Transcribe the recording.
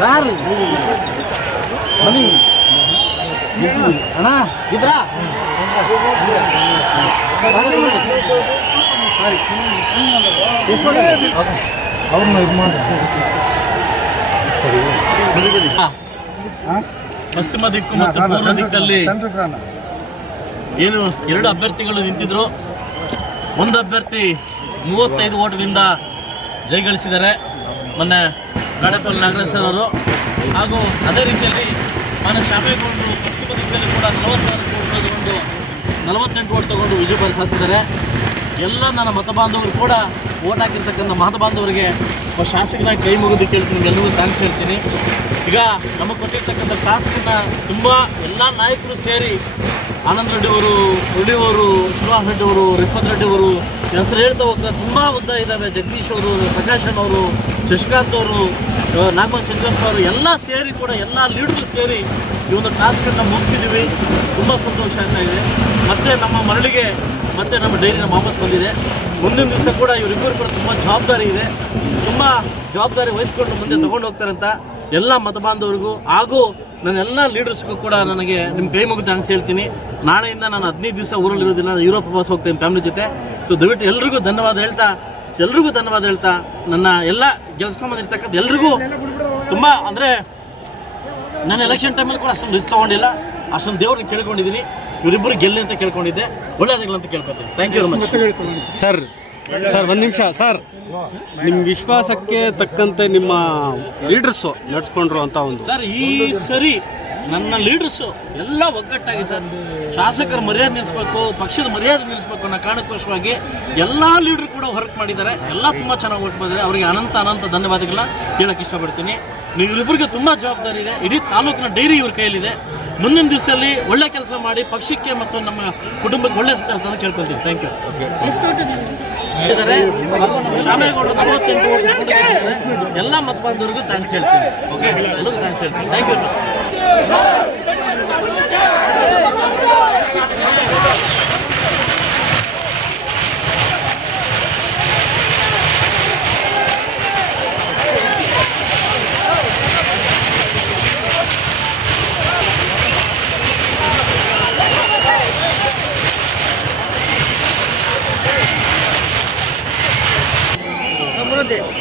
Sir மணி அண்ணா இப்ரா ಎಷ್ಟು ಅವ್ರನ್ನ ಇದು ಮಾಡಿ. ಪಶ್ಚಿಮ ದಿಕ್ಕು ಮತ್ತು ಪೂರ್ವ ದಿಕ್ಕಲ್ಲಿ ಏನು ಎರಡು ಅಭ್ಯರ್ಥಿಗಳು ನಿಂತಿದ್ರು. ಒಂದು ಅಭ್ಯರ್ಥಿ ಮೂವತ್ತೈದು ಓಟ್ಗಳಿಂದ ಜಯಗಳಿಸಿದ್ದಾರೆ ಮೊನ್ನೆ ಗಾಡಪಲ್ಲಿ ನಾಗರಾಜ್ ಸರ್ ಅವರು. ಹಾಗೂ ಅದೇ ರೀತಿಯಲ್ಲಿ ಮಾನ್ಯ ಶಾಮೇಗೌಡರು ಪಶ್ಚಿಮ ದಿಕ್ಕಲ್ಲಿ ಕೂಡ ನಲವತ್ತಾರು ಓಟ್ ತಗೊಂಡು ನಲವತ್ತೆಂಟು ಓಟ್ ತಗೊಂಡು ವಿಜಯ ಸಾಧಿಸಿದ್ದಾರೆ. ಎಲ್ಲ ನನ್ನ ಮತ ಬಾಂಧವರು ಕೂಡ ಓಟ್ ಹಾಕಿರ್ತಕ್ಕಂಥ ಮತ ಬಾಂಧವರಿಗೆ ಒಬ್ಬ ಶಾಸಕನಾಗಿ ಕೈ ಮುಗಿದು ಕೇಳ್ತೀನಿ ನಿಮ್ಗೆಲ್ಲರಿಗೂ ಥ್ಯಾಂಕ್ಸ್ ಹೇಳ್ತೀನಿ. ಈಗ ನಮಗೆ ಕೊಟ್ಟಿರ್ತಕ್ಕಂಥ ಟಾಸ್ಕನ್ನು ತುಂಬ ಎಲ್ಲ ನಾಯಕರು ಸೇರಿ ಆನಂದ್ ರೆಡ್ಡಿ ಅವರು ರೆಡ್ಡಿ ಅವರು, ಸುಭಾಷ್ ರೆಡ್ಡಿ ಅವರು ರಿಪ್ಪತ್ ರೆಡ್ಡಿ ಅವರು ಹೆಸರು ಹೇಳ್ತಾ ಹೋಗ್ತಾರೆ ತುಂಬ ಉದ್ದ ಇದ್ದಾವೆ ಜಗದೀಶ್ ಅವರು ಪ್ರಕಾಶನ್ ಅವರು, ಶಶಿಕಾಂತ್ ಅವರು ನಾಗಮಲ್ ಅವರು ಎಲ್ಲ ಸೇರಿ ಕೂಡ ಎಲ್ಲ ಲೀಡರ್ಗಳು ಸೇರಿ ಈ ಒಂದು ಟಾಸ್ಕನ್ನು ಮುಗಿಸಿದ್ದೀವಿ ತುಂಬ ಸಂತೋಷ ಆಗ್ತಾ ಇದೆ. ಮತ್ತೆ ನಮ್ಮ ಮರಳಿಗೆ ಮತ್ತೆ ನಮ್ಮ ಡೈರಿನ ವಾಪಸ್ ಬಂದಿದೆ. ಮುಂದಿನ ದಿವಸ ಕೂಡ ಇವರಿಬ್ಬರು ಕೂಡ ತುಂಬ ಜವಾಬ್ದಾರಿ ಇದೆ. ತುಂಬ ಜವಾಬ್ದಾರಿ ವಹಿಸ್ಕೊಂಡು ಮುಂದೆ ತಗೊಂಡು ಹೋಗ್ತಾರಂತ ಎಲ್ಲ ಮತ ಬಾಂಧವರಿಗೂ ಹಾಗೂ ನನ್ನ ಎಲ್ಲ ಲೀಡರ್ಸ್ಗೂ ಕೂಡ ನನಗೆ ನಿಮ್ಮ ಕೈ ಮುಗಿದು ಥ್ಯಾಂಕ್ಸ್ ಹೇಳ್ತೀನಿ. ನಾಳೆಯಿಂದ ನಾನು ಹದಿನೈದು ದಿವಸ ಊರಲ್ಲಿರೋದಿಲ್ಲ, ಯುರೋಪ್ ಪ್ರವಾಸ ಹೋಗ್ತೇನೆ ಫ್ಯಾಮಿಲಿ ಜೊತೆ. ಸೊ ದಯವಿಟ್ಟು ಎಲ್ರಿಗೂ ಧನ್ಯವಾದ ಹೇಳ್ತಾ ಎಲ್ರಿಗೂ ಧನ್ಯವಾದ ಹೇಳ್ತಾ ನನ್ನ ಎಲ್ಲ ಗೆಲ್ಸ್ಕೊಂಬಂದಿರ್ತಕ್ಕಂಥ ಎಲ್ರಿಗೂ ತುಂಬ ಅಂದರೆ ನನ್ನ ಎಲೆಕ್ಷನ್ ಟೈಮಲ್ಲಿ ಕೂಡ ಅಷ್ಟೊಂದು ರಿಸ್ಕ್ ತೊಗೊಂಡಿಲ್ಲ. ಅಷ್ಟೊಂದು ದೇವ್ರಿಗೆ ಕೇಳ್ಕೊಂಡಿದ್ದೀನಿ ಇವರಿಬ್ಬರು ಗೆಲ್ಲಿ ಅಂತ ಕೇಳ್ಕೊಂಡಿದ್ದೆ. ಒಳ್ಳೆಯದಾಗಲಿ ಅಂತ ಕೇಳ್ಕೊತೀನಿ. Thank you very much sir sir ಒಂದು ನಿಮಿಷ ಸರ್ ನಿಮ್ಮ ವಿಶ್ವಾಸಕ್ಕೆ ತಕ್ಕಂತೆ ನಿಮ್ಮ ಲೀಡರ್ಸು ನಡೆಸ್ಕೊಂಡ್ರು ಅಂತ ಒಂದು. ಸರ್ ಈ ಸರಿ ನನ್ನ ಲೀಡರ್ಸು ಎಲ್ಲ ಒಗ್ಗಟ್ಟಾಗಿ ಸರ್. ಶಾಸಕರ ಮರ್ಯಾದೆ ನಿಲ್ಲಿಸ್ಬೇಕು ಪಕ್ಷದ ಮರ್ಯಾದೆ ನಿಲ್ಲಿಸ್ಬೇಕು ಅನ್ನೋ ಕಾರಣಕ್ಕೋಸ್ಕರವಾಗಿ ಎಲ್ಲ ಲೀಡರ್ ಕೂಡ ವರ್ಕ್ ಮಾಡಿದ್ದಾರೆ. ಎಲ್ಲ ತುಂಬ ಚೆನ್ನಾಗಿ ವರ್ಕ್ ಮಾಡಿದ್ದಾರೆ. ಅವರಿಗೆ ಅನಂತ ಅನಂತ ಧನ್ಯವಾದಗಳನ್ನ ಹೇಳಕ್ಕೆ ಇಷ್ಟಪಡ್ತೀನಿ. ನೀವಿಬ್ಬರಿಗೆ ತುಂಬ ಜವಾಬ್ದಾರಿ ಇದೆ. ಇಡೀ ತಾಲೂಕಿನ ಡೈರಿ ಇವ್ರ ಕೈಯಲ್ಲಿದೆ. ಮುಂದಿನ ದಿವಸದಲ್ಲಿ ಒಳ್ಳೆ ಕೆಲಸ ಮಾಡಿ ಪಕ್ಷಕ್ಕೆ ಮತ್ತು ನಮ್ಮ ಕುಟುಂಬಕ್ಕೆ ಒಳ್ಳೆ ಅಂತ ಕೇಳ್ಕೊಳ್ತೀನಿ. ಥ್ಯಾಂಕ್ ಯು ಶ್ಯಾಮೇಗೌಡರು ನಲವತ್ತೆಂಟು. ಎಲ್ಲ ಮತ ಬಂದವರಿಗೂ ಥ್ಯಾಂಕ್ಸ್ ಹೇಳ್ತೀನಿ. ಓಕೆ ಎಲ್ಲರಿಗೂ ಥ್ಯಾಂಕ್ಸ್ ಹೇಳ್ತೀನಿ. Thank you で